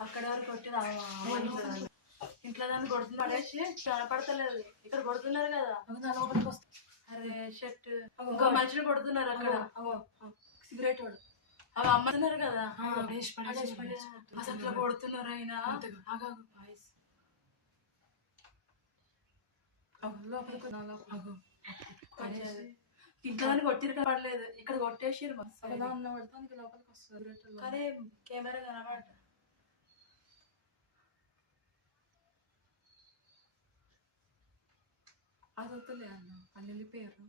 అక్కడ వరకు కొట్టిన ఇంట్లో దాన్ని కొడుతున్న పడేసి కనపడతలేదు. ఇక్కడ కొడుతున్నారు కదా. అరే షర్ట్ ఇంకో మనుషులు కొడుతున్నారు అక్కడ. సిగరెట్ వాడు అవి అమ్ముతున్నారు కదా. అసలు అట్లా కొడుతున్నారు. అయినా ఇంట్లో కొట్టిరు పడలేదు. ఇక్కడ కొట్టేసిరు. లోపలికి వస్తుంది. కానీ కెమెరా కనబడ అది వద్దులే అన్న. వాళ్ళు వెళ్ళిపోయారు.